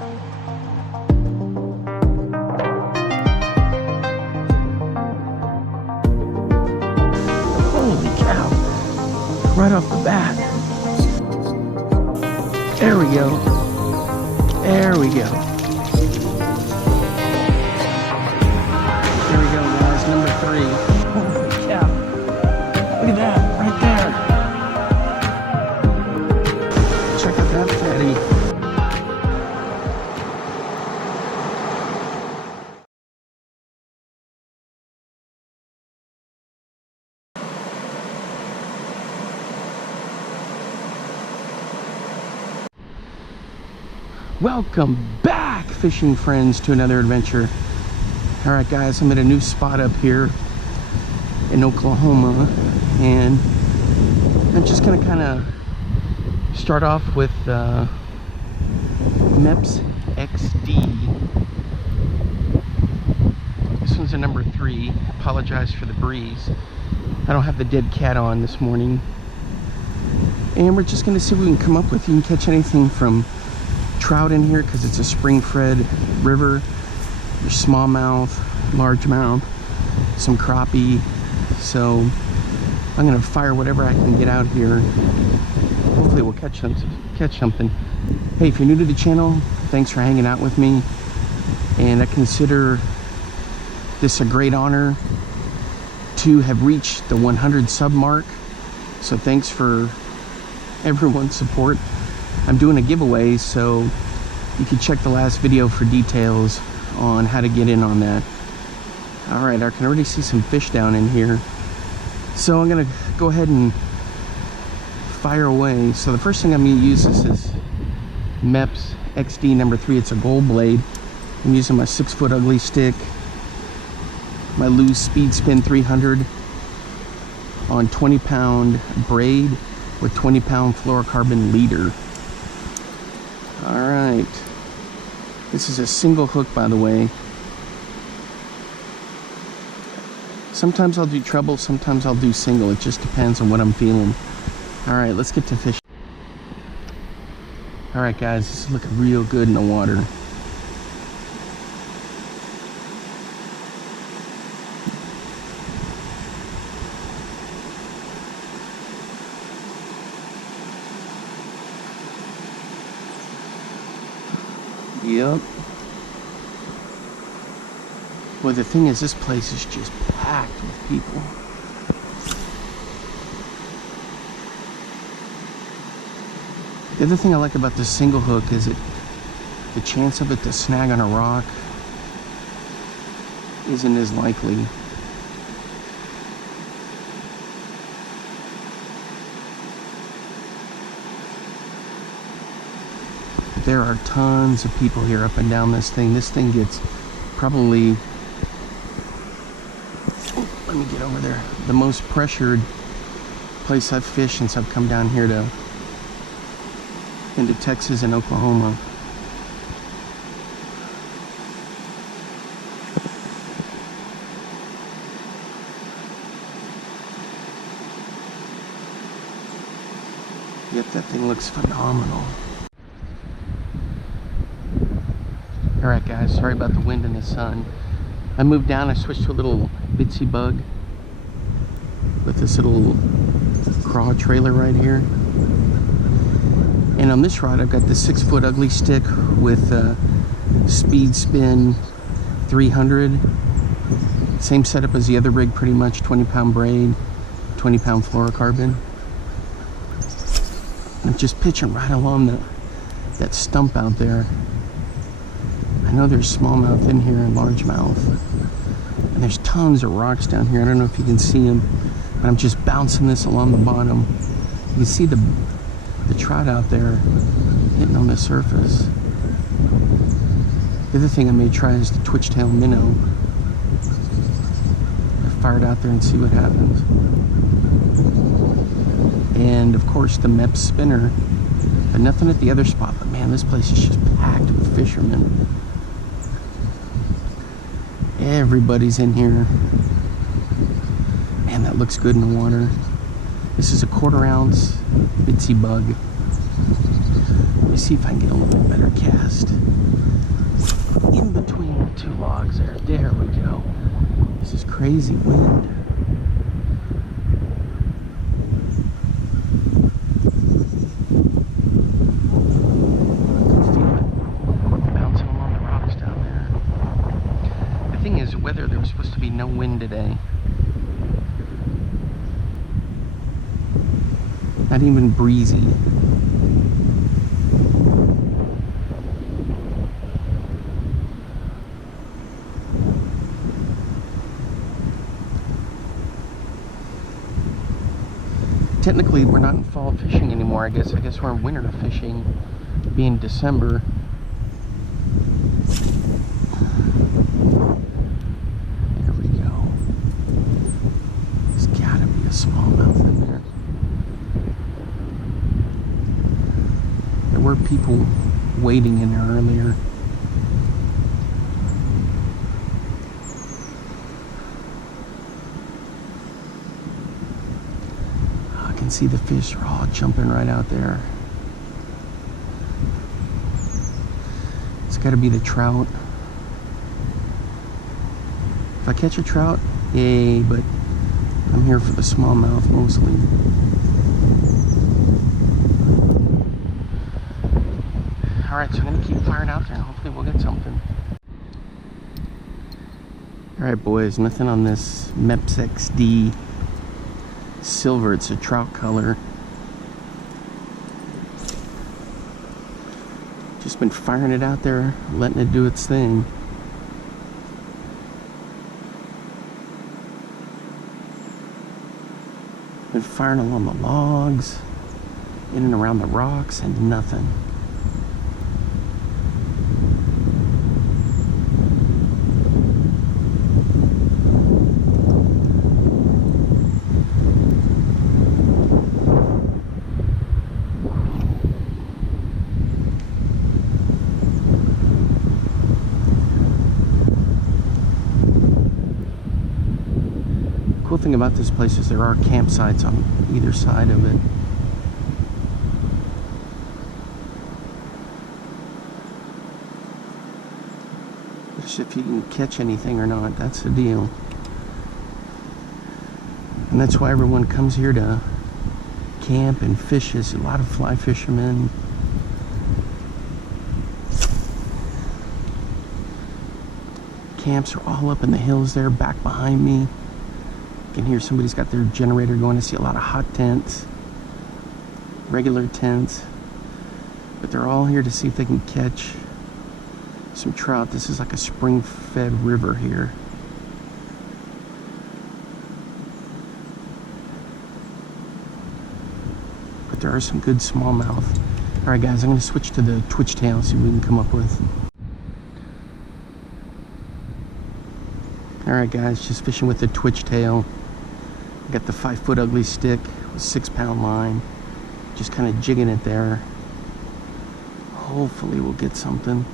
Holy cow. Right off the bat. There we go. There we go. There we go, guys. Number 3. Holy cow. Look at that. Right there. Check out that fatty. Welcome back, fishing friends, to another adventure. All right, guys, I'm at a new spot up here in Oklahoma, and I'm just gonna kind of start off with Mepps XD. This one's a number 3. Apologize for the breeze. I don't have the dead cat on this morning, and we're just gonna see what we can come up with. You can catch anything from trout in here because it's a spring-fed river. There's smallmouth, largemouth, some crappie. So I'm gonna fire whatever I can get out here. Hopefully we'll catch something. Hey, if you're new to the channel, thanks for hanging out with me. And I consider this a great honor to have reached the 100 sub mark. So thanks for everyone's support. I'm doing a giveaway, so you can check the last video for details on how to get in on that. All right, I can already see some fish down in here. So I'm gonna go ahead and fire away. So the first thing I'm gonna use is Mepps XD number 3. It's a gold blade. I'm using my 6-foot ugly stick, my loose speed spin 300 on 20-pound braid with 20-pound fluorocarbon leader. All right, this is a single hook, by the way. Sometimes I'll do treble, sometimes I'll do single. It just depends on what I'm feeling. All right, let's get to fishing. All right, guys, this is looking real good in the water. Yep. Well, the thing is, this place is just packed with people. The other thing I like about this single hook is the chance of it to snag on a rock isn't as likely. There are tons of people here up and down this thing. This thing gets probably, let me get over there, the most pressured place I've fished since I've come down here into Texas and Oklahoma. Yep, that thing looks phenomenal. Alright guys, sorry about the wind and the sun. I moved down, I switched to a little Bitsy bug with this little craw trailer right here. And on this rod I've got the 6-foot ugly stick with speed spin 300. Same setup as the other rig pretty much, 20-pound braid, 20-pound fluorocarbon. I'm just pitching right along that stump out there. I know there's smallmouth in here and largemouth, and there's tons of rocks down here. I don't know if you can see them, but I'm just bouncing this along the bottom. You can see the trout out there hitting on the surface. The other thing I may try is the Twitchtail minnow. I fire it out there and see what happens. And of course the Mepps spinner, but nothing at the other spot. But man, this place is just packed with fishermen. Everybody's in here. Man, that looks good in the water. This is a 1/4 ounce Bitsy bug. Let me see if I can get a little bit better cast in between the two logs there. There we go. This is crazy wind. I can feel it bouncing along the rocks down there. The thing is, weather, there was supposed to be no wind today. Not even breezy. Technically, we're not in fall fishing anymore, I guess. I guess we're in winter fishing, being December. There we go. There's gotta be a smallmouth in there. There were people waiting in there earlier. I can see the fish are all jumping right out there. It's got to be the trout. If I catch a trout, yay, but I'm here for the smallmouth mostly. Alright, so I'm going to keep firing out there and hopefully we'll get something. Alright boys, nothing on this Mepps XD silver. It's a trout color. Just been firing it out there, letting it do its thing. Been firing along the logs, in and around the rocks, and nothing. Cool thing about this place is there are campsites on either side of it. Just if you can catch anything or not, that's the deal. And that's why everyone comes here to camp and fish. There's a lot of fly fishermen. Camps are all up in the hills there, back behind me. You can hear somebody's got their generator going. I see a lot of hot tents, regular tents, but they're all here to see if they can catch some trout. This is like a spring-fed river here. But there are some good smallmouth. Alright guys, I'm going to switch to the Twitchtail, see what we can come up with. Alright guys, just fishing with the Twitchtail. I got the 5-foot ugly stick with 6-pound line. Just kind of jigging it there. Hopefully we'll get something.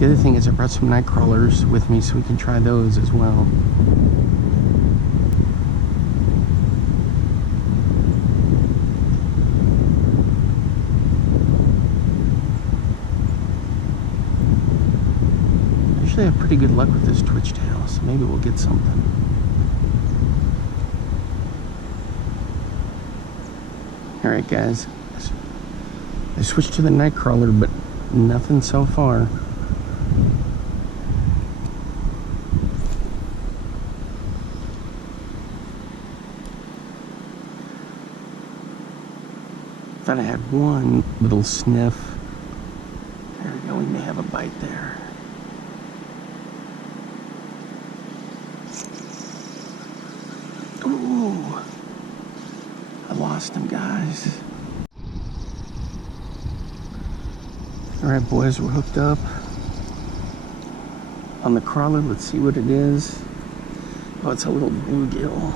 The other thing is I brought some night crawlers with me so we can try those as well. I have pretty good luck with this Twitchtail, so maybe we'll get something. Alright guys, I switched to the night crawler, but nothing so far. Thought I had one little sniff. There we go, we may have a bite there. Ooh, I lost him, guys. Alright boys, we're hooked up on the crawler. Let's see what it is. Oh, it's a little bluegill.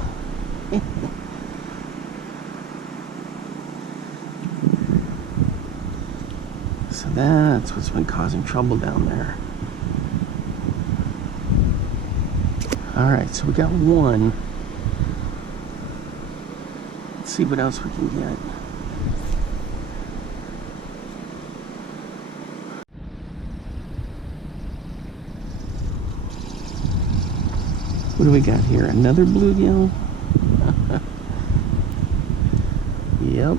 So that's what's been causing trouble down there. Alright, so we got one. Let's see what else we can get. What do we got here? Another bluegill? Yep.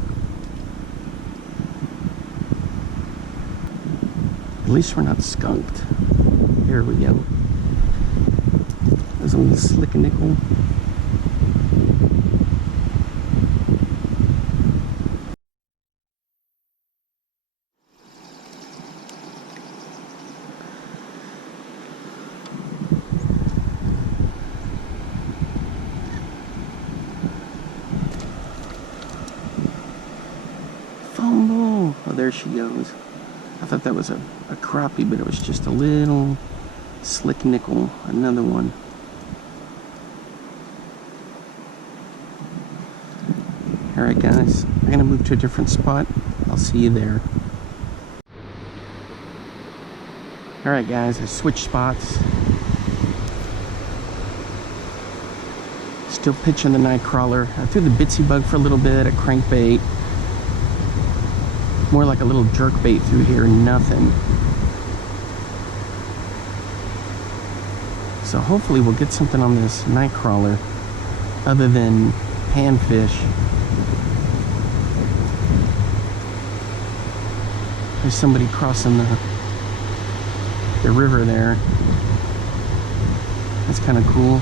At least we're not skunked. Here we go. There's a little slick nickel. Fumble! Oh, there she goes. I thought that was a crappie, but it was just a little slick nickel. Another one. Alright guys, we're going to move to a different spot. I'll see you there. Alright guys, I switched spots. Still pitching the night crawler. I threw the Bitsy bug for a little bit, a crankbait. More like a little jerk bait through here, nothing. So hopefully we'll get something on this night crawler other than panfish. There's somebody crossing the river there. That's kind of cool.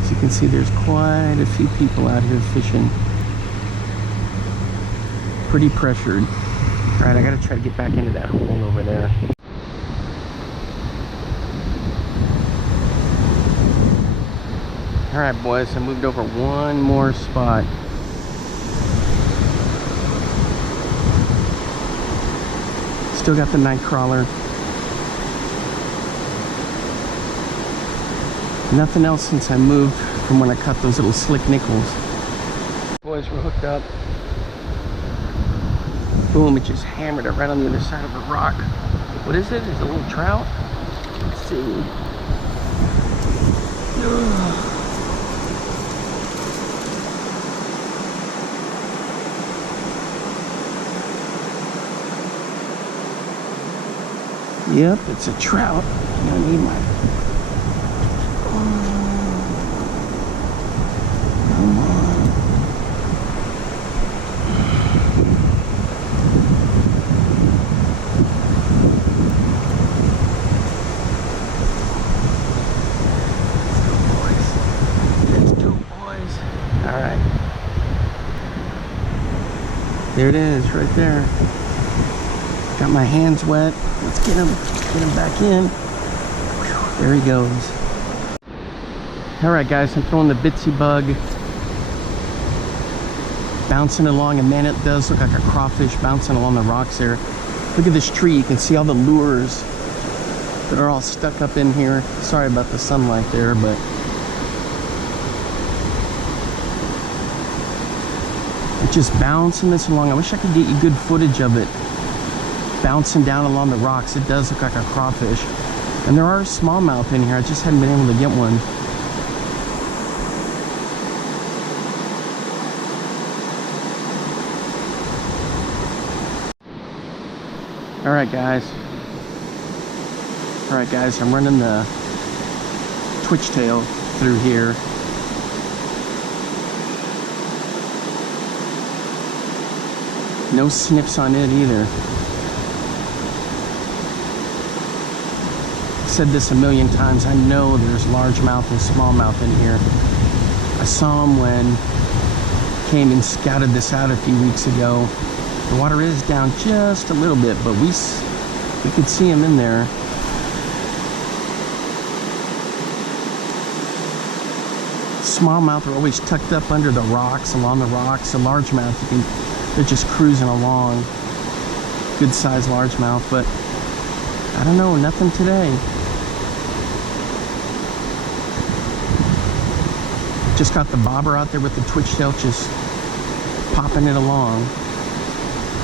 As you can see, there's quite a few people out here fishing. Pretty pressured. Alright, I gotta try to get back into that hole over there. Alright boys, I moved over one more spot. Still got the night crawler. Nothing else since I moved from when I caught those little slick nickels. Boys, we're hooked up. Boom, it just hammered it right on the other side of a rock. What is it? Is it a little trout? Let's see. Ugh. Yep, it's a trout. I need my... Come on. There it is, right there. Got my hands wet. Let's get him back in. Whew, there he goes. Alright guys, I'm throwing the Bitsy bug. Bouncing along, and man, it does look like a crawfish bouncing along the rocks there. Look at this tree, you can see all the lures that are all stuck up in here. Sorry about the sunlight there, but just bouncing this along. I wish I could get you good footage of it bouncing down along the rocks. It does look like a crawfish, and there are smallmouth in here. I just hadn't been able to get one. Alright guys, I'm running the Twitchtail through here. No snips on it either. I've said this a million times. I know there's largemouth and smallmouth in here. I saw them when I came and scouted this out a few weeks ago. The water is down just a little bit, but we could see them in there. Smallmouth are always tucked up under the rocks, along the rocks. The largemouth, they're just cruising along. Good sized largemouth, but I don't know, nothing today. Just got the bobber out there with the twitchtail, just popping it along.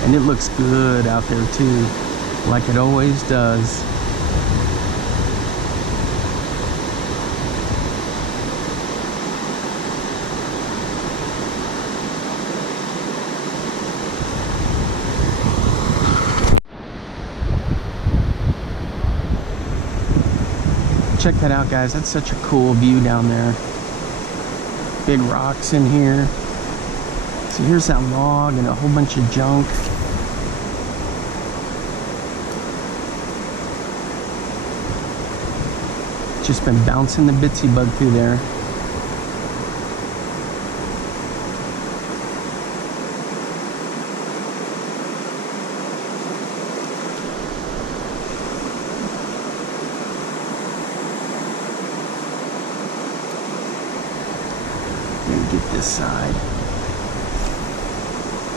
And it looks good out there too, like it always does. Check that out, guys. That's such a cool view down there. Big rocks in here. So here's that log and a whole bunch of junk. Just been bouncing the Bitsy bug through there. Get this side.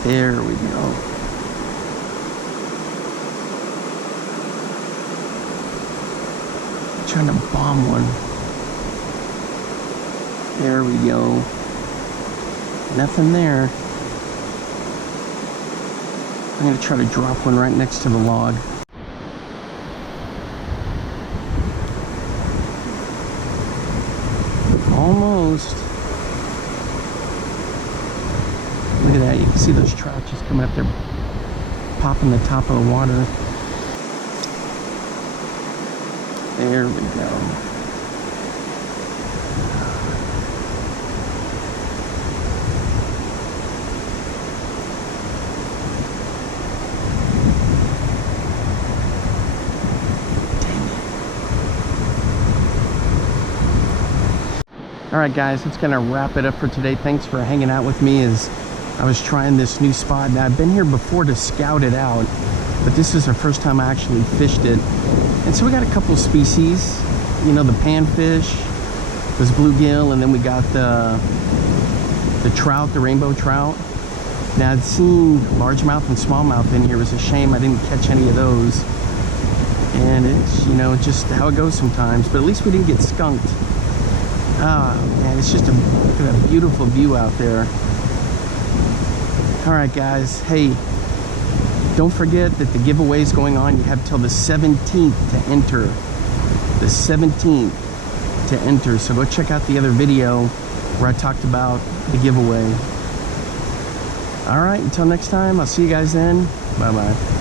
There we go. Trying to bomb one. There we go. Nothing there. I'm going to try to drop one right next to the log. Almost. Look at that, you can see those trout just coming up there, popping the top of the water. There we go. Alright guys, that's going to wrap it up for today. Thanks for hanging out with me as I was trying this new spot. Now, I've been here before to scout it out, but this is the first time I actually fished it. And so we got a couple species, you know, the panfish, this bluegill, and then we got the trout, the rainbow trout. Now, I'd seen largemouth and smallmouth in here. It was a shame I didn't catch any of those. And it's, you know, just how it goes sometimes. But at least we didn't get skunked. Ah, man, it's just look at that beautiful view out there. Alright guys, hey, don't forget that the giveaway is going on. You have till the 17th to enter. The 17th to enter. So go check out the other video where I talked about the giveaway. Alright, until next time, I'll see you guys then. Bye-bye.